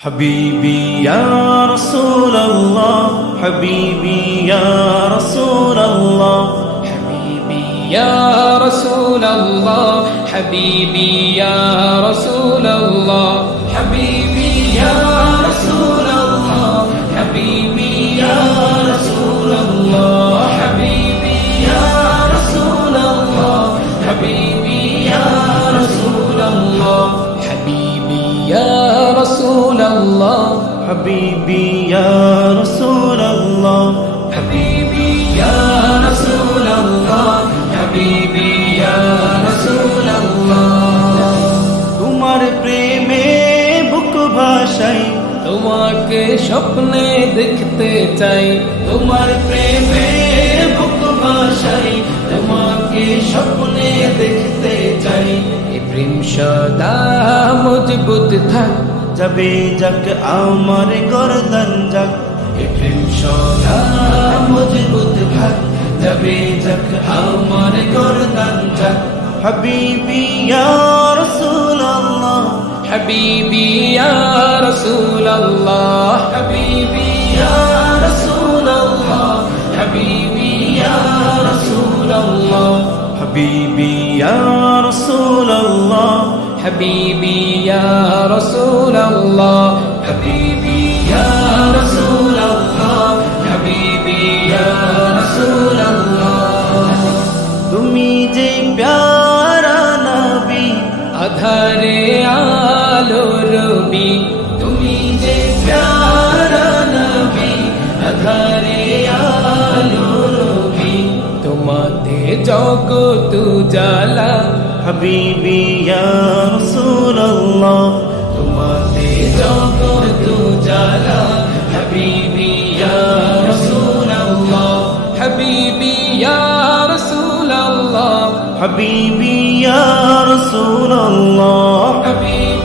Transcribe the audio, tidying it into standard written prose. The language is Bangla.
حبيبي يا رسول الله حبيبي يا رسول الله حبيبي يا رسول الله حبيبي يا رسول الله حبيبي يا رسول الله حبيبي يا رسول الله حبيبي يا رسول الله حبيبي يا رسول الله حبيبي يا رسول الله حبيبي يا رسول الله حبيبي يا رسول الله حبيبي يا رسول الله তোমার প্রেমে বুক ভাসাই তোমাকে স্বপ্নে দেখতে চাই তোমার প্রেমে বুক ভাসাই তোমাকে স্বপ্নে দেখতে চাই এ প্রেম সদা মজবুত থাক যাবে যাক আমার গর্দান যাক এ প্রেম সদা মজবুত থাক যাবে যাক আমার গর্দান যাক হাবিবি ইয়া রাসূলুল্লাহ حبيبي يا رسول الله حبيبي يا رسول الله حبيبي يا رسول الله حبيبي يا رسول الله حبيبي يا رسول الله حبيبي يا رسول الله حبيبي يا رسول الله তুমি যে প্যারা নবী আধারে আলো রবি তুমি যে প্যারা নবী আধারে আলো রবি তোমাতে জগত জালা হাবিবি ইয়া রাসূলুল্লাহ তোমাতে জগত জালা হাবিবি ইয়া রাসূলুল্লাহ হাবিবি ইয়া রাসূলুল্লাহ হাবিবি ইয়া রাসূলুল্লাহ হাবিবি